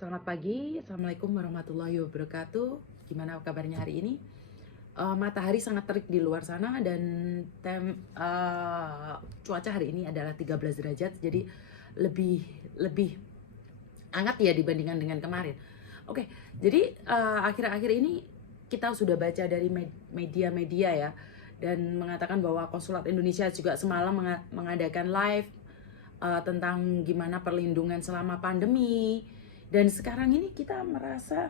Selamat pagi, Assalamualaikum warahmatullahi wabarakatuh. Gimana kabarnya hari ini? Matahari sangat terik di luar sana dan cuaca hari ini adalah 13 derajat, jadi lebih lebih hangat ya dibandingkan dengan kemarin. Oke, jadi akhir-akhir ini kita sudah baca dari media-media ya, dan mengatakan bahwa Konsulat Indonesia juga semalam mengadakan live tentang gimana perlindungan selama pandemi. Dan sekarang ini kita merasa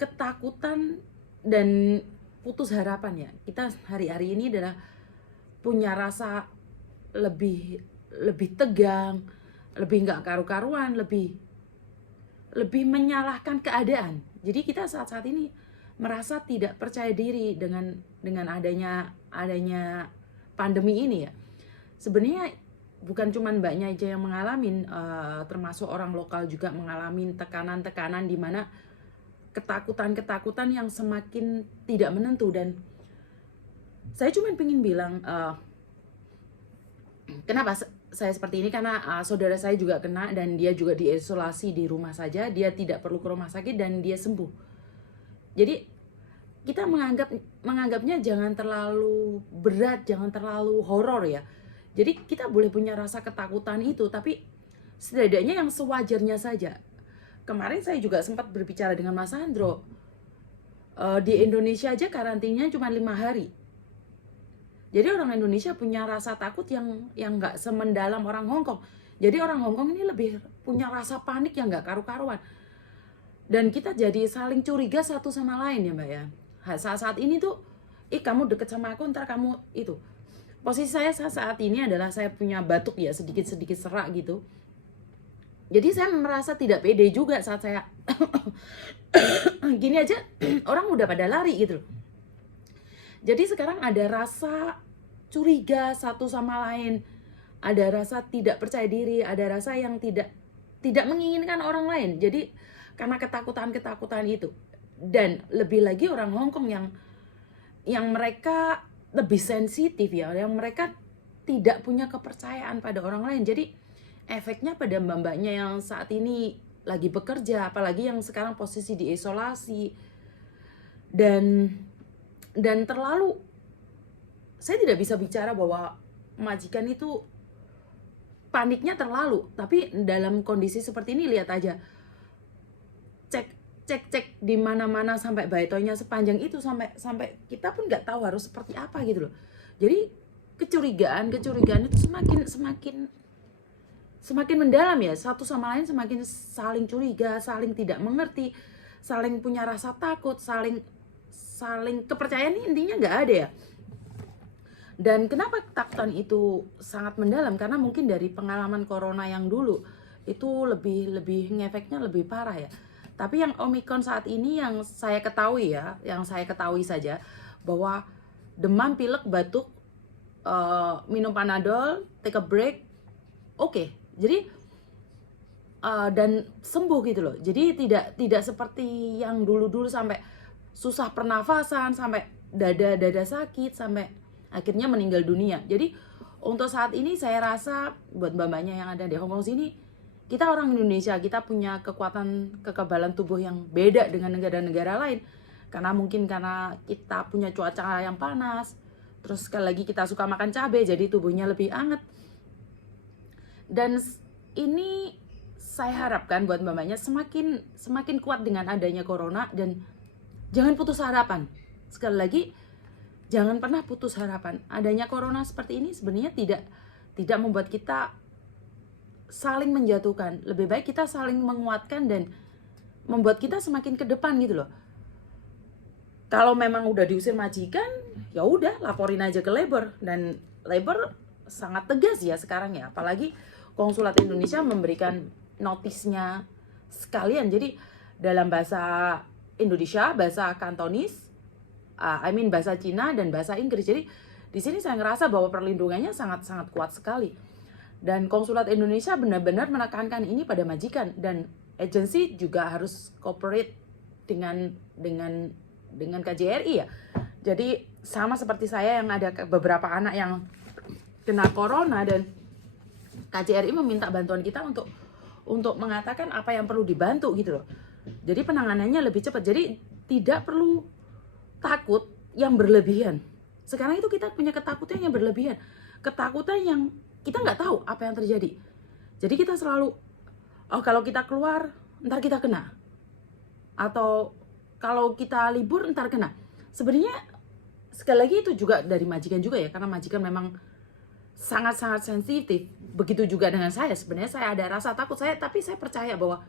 ketakutan dan putus harapan ya. Kita hari-hari ini adalah punya rasa lebih tegang, lebih nggak karu-karuan, lebih menyalahkan keadaan. Jadi kita saat-saat ini merasa tidak percaya diri dengan adanya pandemi ini ya. Sebenarnya bukan cuma mbaknya aja yang mengalami, termasuk orang lokal juga mengalami tekanan-tekanan di mana ketakutan-ketakutan yang semakin tidak menentu. Dan saya cuma pengen bilang, kenapa saya seperti ini, karena saudara saya juga kena dan dia juga diisolasi di rumah saja, dia tidak perlu ke rumah sakit dan dia sembuh. Jadi kita menganggapnya jangan terlalu berat, jangan terlalu horor ya. Jadi kita boleh punya rasa ketakutan itu, tapi setidaknya yang sewajarnya saja. Kemarin saya juga sempat berbicara dengan Mas Andro. Di Indonesia aja karantinanya cuma 5 hari. Jadi orang Indonesia punya rasa takut yang nggak semendalam orang Hong Kong. Jadi orang Hong Kong ini lebih punya rasa panik yang nggak karu-karuan. Dan kita jadi saling curiga satu sama lain ya Mbak ya. Saat ini tuh, kamu deket sama aku, ntar kamu itu. Posisi saya saat ini adalah saya punya batuk ya, sedikit-sedikit serak gitu. Jadi saya merasa tidak pede juga saat saya gini aja orang udah pada lari gitu. Jadi sekarang ada rasa curiga satu sama lain, ada rasa tidak percaya diri, ada rasa yang tidak menginginkan orang lain. Jadi karena ketakutan itu. Dan lebih lagi orang Hong Kong yang mereka lebih sensitif ya, yang mereka tidak punya kepercayaan pada orang lain. Jadi efeknya pada mbak-mbaknya yang saat ini lagi bekerja, apalagi yang sekarang posisi diisolasi, dan terlalu, saya tidak bisa bicara bahwa majikan itu paniknya terlalu, tapi dalam kondisi seperti ini lihat aja, cek di mana-mana sampai baitonya sepanjang itu, sampai kita pun nggak tahu harus seperti apa gitu loh. Jadi kecurigaan itu semakin mendalam ya, satu sama lain semakin saling curiga, saling tidak mengerti, saling punya rasa takut, saling kepercayaan ini intinya nggak ada ya. Dan kenapa ketakutan itu sangat mendalam? Karena mungkin dari pengalaman corona yang dulu itu lebih ngefeknya lebih parah ya. Tapi yang Omicron saat ini yang saya ketahui saja bahwa demam, pilek, batuk, minum Panadol, take a break, oke. Jadi dan sembuh gitu loh. Jadi tidak seperti yang dulu sampai susah pernafasan, sampai dada sakit, sampai akhirnya meninggal dunia. Jadi untuk saat ini saya rasa buat mbak-mbaknya yang ada di Hong Kong sini, kita orang Indonesia, kita punya kekebalan tubuh yang beda dengan negara-negara lain. Karena kita punya cuaca yang panas, terus sekali lagi kita suka makan cabai, jadi tubuhnya lebih hangat. Dan ini saya harapkan buat mbak-mbaknya semakin kuat dengan adanya corona, dan jangan putus harapan. Sekali lagi, jangan pernah putus harapan. Adanya corona seperti ini sebenarnya tidak membuat kita saling menjatuhkan. Lebih baik kita saling menguatkan dan membuat kita semakin ke depan gitu loh. Kalau memang udah diusir majikan, ya udah laporin aja ke labor, dan labor sangat tegas ya sekarang ya. Apalagi Konsulat Indonesia memberikan notisnya sekalian. Jadi dalam bahasa Indonesia, bahasa Kantonis, bahasa Cina dan bahasa Inggris. Jadi di sini saya ngerasa bahwa perlindungannya sangat kuat sekali. Dan Konsulat Indonesia benar-benar menekankan ini pada majikan, dan agensi juga harus cooperate dengan KJRI ya. Jadi sama seperti saya yang ada beberapa anak yang kena corona, dan KJRI meminta bantuan kita untuk mengatakan apa yang perlu dibantu gitu loh. Jadi penanganannya lebih cepat. Jadi tidak perlu takut yang berlebihan. Sekarang itu kita punya ketakutan yang berlebihan, ketakutan yang kita nggak tahu apa yang terjadi. Jadi kita selalu, oh kalau kita keluar ntar kita kena, atau kalau kita libur ntar kena. Sebenarnya sekali lagi itu juga dari majikan juga ya, karena majikan memang sangat-sangat sensitif. Begitu juga dengan saya. Sebenarnya saya ada rasa takut saya, tapi saya percaya bahwa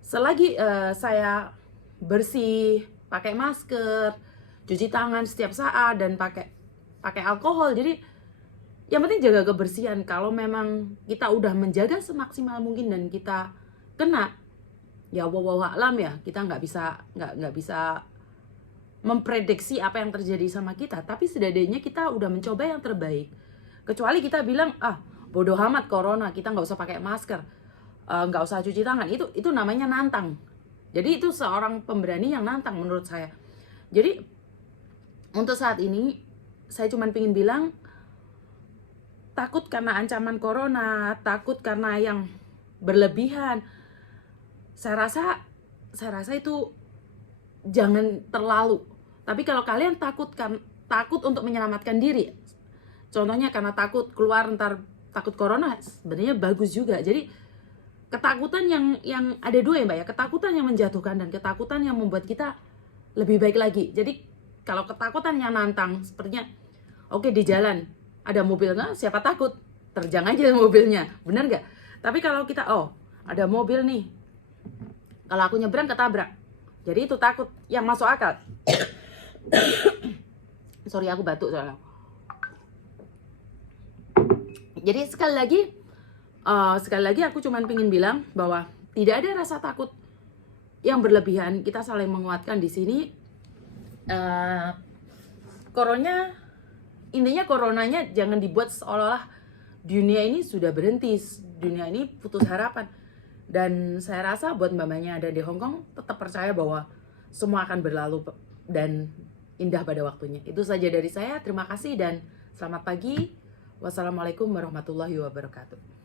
selagi saya bersih, pakai masker, cuci tangan setiap saat, dan pakai alkohol. Jadi yang penting jaga kebersihan. Kalau memang kita udah menjaga semaksimal mungkin dan kita kena, ya wallahu a'lam ya, kita nggak bisa memprediksi apa yang terjadi sama kita. Tapi setidaknya kita udah mencoba yang terbaik. Kecuali kita bilang, bodoh amat corona, kita nggak usah pakai masker, nggak usah cuci tangan. Itu namanya nantang. Jadi itu seorang pemberani yang nantang menurut saya. Jadi untuk saat ini saya cuma pengen bilang, takut karena ancaman corona, takut karena yang berlebihan, saya rasa itu jangan terlalu. Tapi kalau kalian takut untuk menyelamatkan diri, contohnya karena takut keluar ntar takut corona, sebenarnya bagus juga. Jadi ketakutan yang ada dua ya Mbak ya, ketakutan yang menjatuhkan dan ketakutan yang membuat kita lebih baik lagi. Jadi kalau ketakutan yang nantang, sepertinya oke, di jalan ada mobil nggak, siapa takut, terjang aja mobilnya, bener nggak? Tapi kalau kita, ada mobil nih, kalau aku nyebrang ketabrak, jadi itu takut yang masuk akal. Sorry, aku batuk soalnya. Jadi sekali lagi aku cuma pengen bilang bahwa tidak ada rasa takut yang berlebihan. Kita saling menguatkan di sini. Intinya coronanya jangan dibuat seolah-olah dunia ini sudah berhenti, dunia ini putus harapan. Dan saya rasa buat mbak-mbaknya ada di Hong Kong, tetap percaya bahwa semua akan berlalu dan indah pada waktunya. Itu saja dari saya, terima kasih dan selamat pagi. Wassalamualaikum warahmatullahi wabarakatuh.